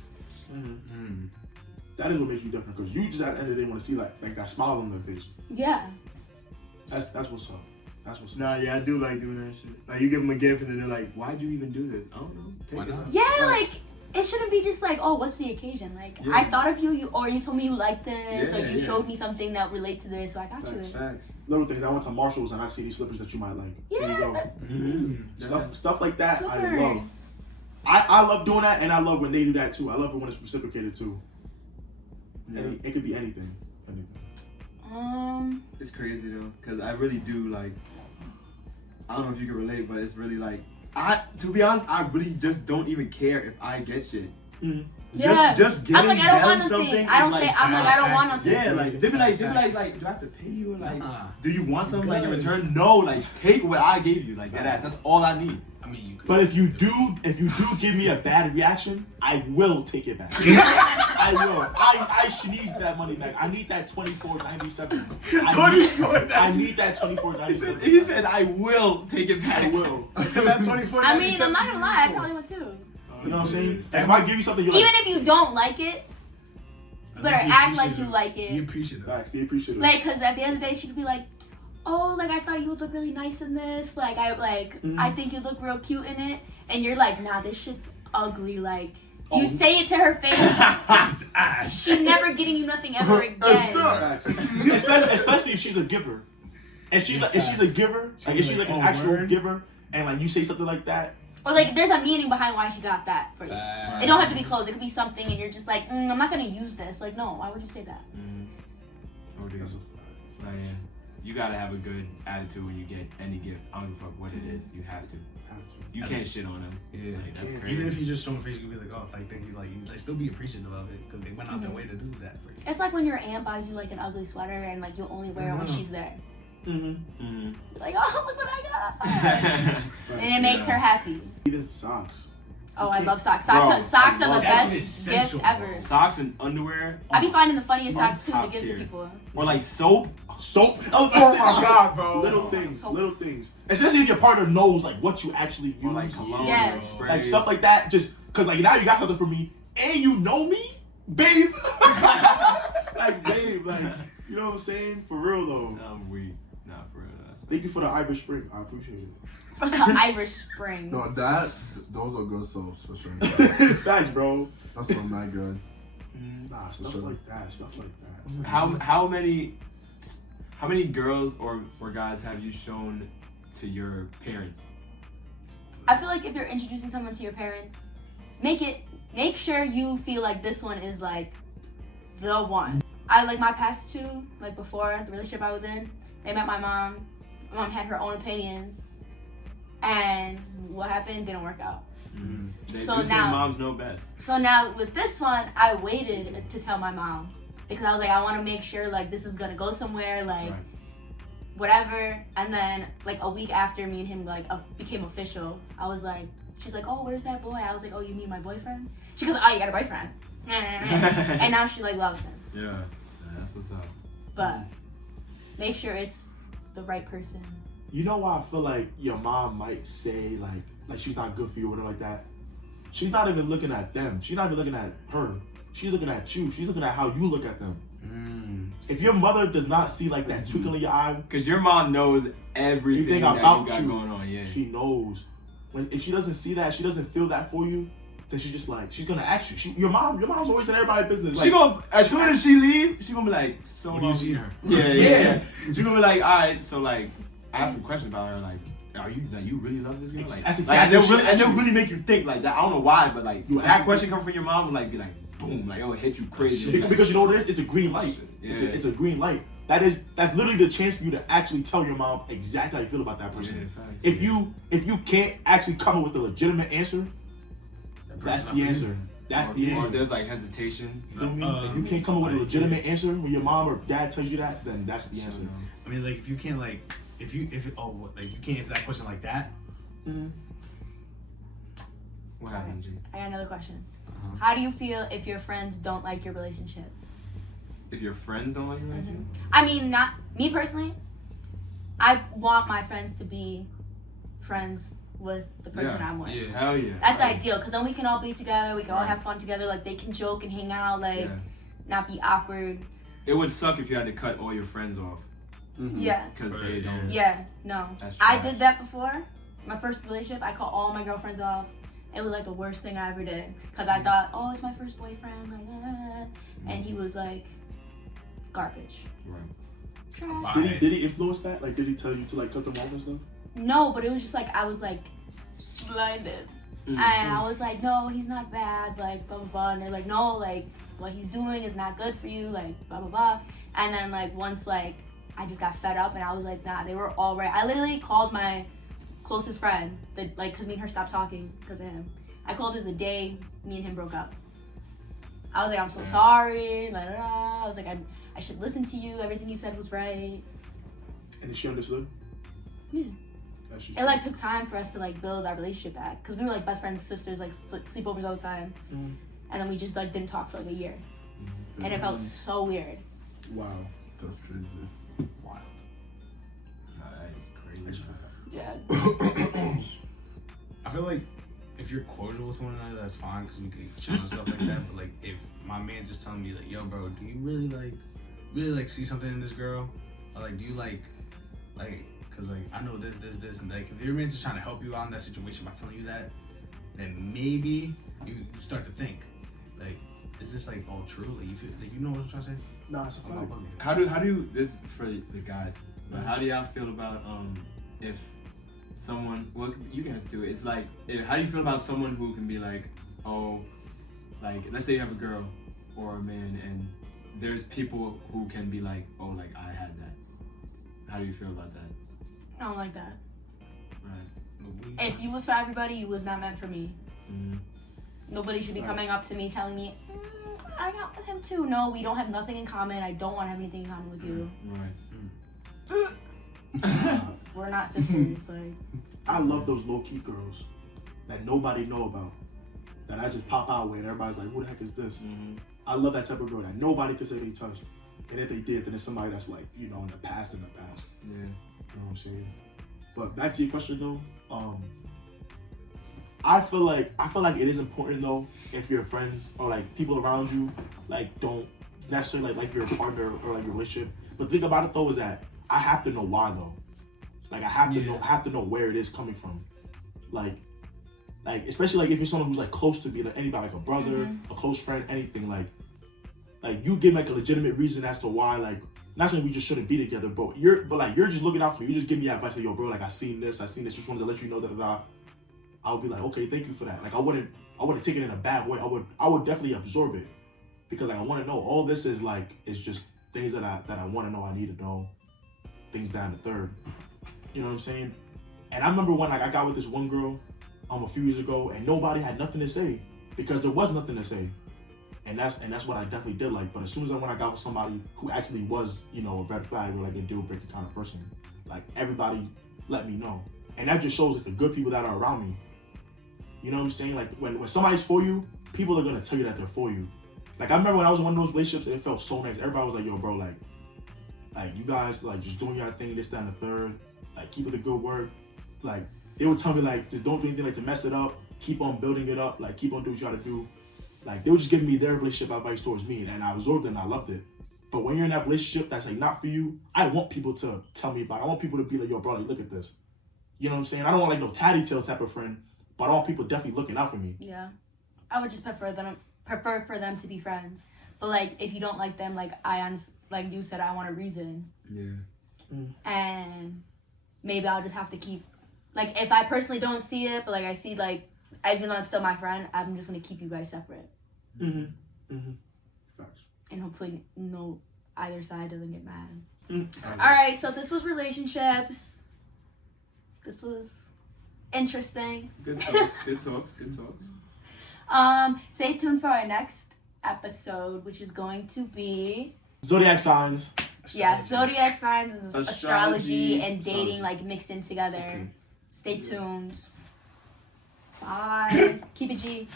That is what makes you different, because you just at the end of the day want to see like that smile on their face. Yeah. That's what's up. That's what's up. Nah, yeah, I do like doing that shit. Like you give them a gift and then they're like, "Why'd you even do this?" I don't know. Why Take it. not? Yeah, like it shouldn't be just like, oh, what's the occasion? Like Yeah. I thought of you, or you told me you liked this, or Yeah, you yeah. showed me something that relates to this, so I got you it. Facts. Little things. I went to Marshalls and I see these slippers that you might like. There you Yeah. go. Stuff like that. I Slippers. love. I love doing that, and I love when they do that too. I love it when it's reciprocated too. Yeah. It could be anything. It's crazy though, cause I really do like. I don't know if you can relate, but it's really like to be honest, I really just don't even care if I get shit. Yeah. Just giving I'm like, I don't want them nothing. something. I don't is, say, like, I'm like, I don't want nothing. Yeah, like they be like, do I have to pay you? Like, Nuh-uh. do you want something like in Good. return? No, like take what I gave you, like that. That's all I need. I mean, you could. But if you do give me a bad reaction, I will take it back. I will. I sneeze that money back. I need that $24.97. I need that $24.97. He said, I will take it back. I will. that 24. I mean, I'm not gonna lie, I probably would too. You know what I'm saying? And if I give you something, you're Even like, if you don't like it, you better act like you like Be it. appreciative. facts, be appreciative. Like, cause at the end of the day, she could be like, oh, like I thought you would look really nice in this. Like I think you look real cute in it, and you're like, nah, this shit's ugly. Like you say it to her face. She's never getting you nothing ever again. especially if she's a giver. And she's like, if she's a giver, like if she's like an actual giver, and like you say something like that. Or like there's a meaning behind why she got that for you. Facts. It don't have to be clothes. It could be something, and you're just like, I'm not gonna use this. Like, no, why would you say that? Oh, dude. That's a Oh, yeah. You gotta have a good attitude when you get any gift. I don't give a fuck what it is. You have to. You can't shit on them. Yeah, Like, that's even crazy. if you just show them face, you can be like, oh, like thank you, like you like still be appreciative of it because they went out their way to do that for you. It's like when your aunt buys you like an ugly sweater, and like you only wear it when she's there. Mm-hmm. You're like, oh, look what I got, and it makes her happy. Even socks. Oh, I love socks. Bro, Socks I are love the that's best essential, gift ever. Socks and underwear. I be finding the funniest My socks too to top give tier. to people. Or like soap. Soap. Oh my god, bro. Little things. Especially if your partner knows like what you actually use. Or like cologne. Yeah. Or sprays. Like stuff like that. Just cause like now you got something for me, and you know me, babe. Like babe, like you know what I'm saying? For real though. I'm weak. Nah, for real. That's Thank you for the Irish Spring. I appreciate it. For the Irish Spring. No, those are good soaps for sure. Thanks, bro. That's not that good. Nah, stuff sure. like that. Stuff like that. How many girls or guys have you shown to your parents? I feel like if you're introducing someone to your parents, make sure you feel like this one is like the one. I like my past two, like before the relationship I was in, they met my mom. My mom had her own opinions, and what happened didn't work out. They So do say now- moms know best. So now with this one, I waited to tell my mom because I was like, I want to make sure like this is gonna go somewhere, like Right. whatever. And then like a week after me and him like became official, I was like, she's like, oh, where's that boy? I was like, oh, you mean my boyfriend? She goes, oh, you got a boyfriend. And now she like loves him. Yeah, that's what's up. But make sure it's the right person You know why I feel like your mom might say like she's not good for you or whatever like that? She's not even looking at them. She's not even looking at her. She's looking at you. She's looking at how you look at them. If your mother does not see like that twinkle in your eye, because your mom knows everything that about you got going on. Yeah, she knows. If she doesn't see that, she doesn't feel that for you, then she's just like she's gonna ask you. Your mom's always in everybody's business. Like, she gonna as soon as she leave, she gonna be like, so When you see her. Yeah. She gonna be like, all right, so like I ask some questions about her, like, are you like you really love this girl? Like, that's exactly and they'll really make you think like that. I don't know why, but like You that question coming from your mom would like be like boom, like oh it hit you crazy. Because you know what it is? It's a green light. Yeah. It's a green light. That's literally the chance for you to actually tell your mom exactly how you feel about that person. Yeah, If you can't actually come up with a legitimate answer, that's the answer. That's the Or answer. if there's like hesitation. You feel me? If you can't come up with a legitimate answer when your mom or dad tells you that, then that's the answer. I mean, like if you can't like if you can't answer that question like that. What happened, G? I got another question. Uh-huh. How do you feel if your friends don't like your relationship? If your friends don't like you, I mean, not me personally. I want my friends to be friends with the person I'm with. Yeah. Hell yeah. That's ideal, because then we can all be together, we can all have fun together, like they can joke and hang out, like Yeah. not be awkward. It would suck if you had to cut all your friends off Yeah. because Right, they don't. Yeah, no. That's I trash. did that before. My first relationship, I cut all my girlfriends off. It was like the worst thing I ever did. Because I thought, oh, it's my first boyfriend. Like, and he was like, garbage. Right. Trash. Did he influence that? Like, did he tell you to like cut them off and stuff? No, but it was just like, I was like, blinded. And I was like, no, he's not bad. Like, blah, blah, blah. And they're like, no, like, what he's doing is not good for you. Like, blah, blah, blah. And then, like, once, like, I just got fed up and I was like, nah, they were all right. I literally called my closest friend, because me and her stopped talking because of him. I called her the day me and him broke up. I was like, I'm so sorry. Blah, blah, blah. I was like, I should listen to you. Everything you said was right. And she understood. Yeah. That's It like took time for us to like build our relationship back because we were like best friends, sisters, like sleepovers all the time, and then we just like didn't talk for like a year, and it felt so weird. Wow. That's crazy. Wild. Nah, that is crazy. Yeah. I feel like if you're cordial with one another, that's fine because we can chill and stuff like that. But like, if my man just telling me like, "Yo, bro, do you really like see something in this girl?" Or like, do you like, because like I know this, and like if your man's just trying to help you out in that situation by telling you that, then maybe you start to think, like, is this like all true? Like you feel, like you know what I'm trying to say? Nah, it's a I'm not fact. bugging. How do this is for the guys? But how do y'all feel about if someone? Well, you guys do it. It's like how do you feel about someone who can be like, oh, like let's say you have a girl or a man, and there's people who can be like, oh, like I had that. How do you feel about that? I don't like that. Right. If you was for everybody, you was not meant for me. Mm-hmm. Nobody should be coming up to me telling me, I got with him too. No, we don't have nothing in common. I don't want to have anything in common with you. Right. We're not sisters. Like, I love those low key girls that nobody know about. That I just pop out with and everybody's like, who the heck is this? Mm-hmm. I love that type of girl that nobody could say they touched. And if they did, then it's somebody that's like, you know, in the past. Yeah. You know what I'm saying? But back to your question though, I feel like it is important though if your friends or like people around you like don't necessarily like your partner or like your relationship. But the thing about it though is that I have to know why though. Like I have to know where it is coming from. Like especially like if you're someone who's like close to me, like anybody, like a brother, a close friend, anything like you give like a legitimate reason as to why, like not saying we just shouldn't be together, but you're just looking out for me. You just give me advice like, yo, bro, like I seen this, just wanted to let you know that I would be like, okay, thank you for that. Like I wouldn't take it in a bad way. I would definitely absorb it because like I want to know all this is like it's just things that I want to know. I need to know things down the third. You know what I'm saying? And I remember when like I got with this one girl a few years ago, and nobody had nothing to say because there was nothing to say. And that's what I definitely did like. But as soon as when I got with somebody who actually was, you know, a red flag or like a deal breaker kind of person, like everybody let me know. And that just shows like the good people that are around me. You know what I'm saying? Like when somebody's for you, people are gonna tell you that they're for you. Like I remember when I was in one of those relationships and it felt so nice. Everybody was like, yo, bro, like you guys like just doing your thing, this, that, and the third. like keep it a good word. Like they would tell me like just don't do anything like to mess it up. Keep on building it up. Like keep on doing what you gotta do. Like they were just giving me their relationship advice towards me, and I absorbed it and I loved it. But when you're in that relationship that's like not for you, I want people to tell me about it. I want people to be like, yo, bro, like, look at this. You know what I'm saying? I don't want like no tatty tails type of friend, but I want people definitely looking out for me. Yeah. I would just prefer for them to be friends. But like if you don't like them, like like you said, I want a reason. Yeah. And maybe I'll just have to keep, like if I personally don't see it, but like I see like, even though it's still my friend, I'm just gonna keep you guys separate. Facts. And hopefully either side doesn't get mad. All Alright, so this was relationships. This was interesting. Good talks. Good talks. Good talks. Stay tuned for our next episode, which is going to be Zodiac signs. zodiac signs is Astrology. astrology and dating like mixed in together. Okay. Stay tuned. Bye. Keep it G.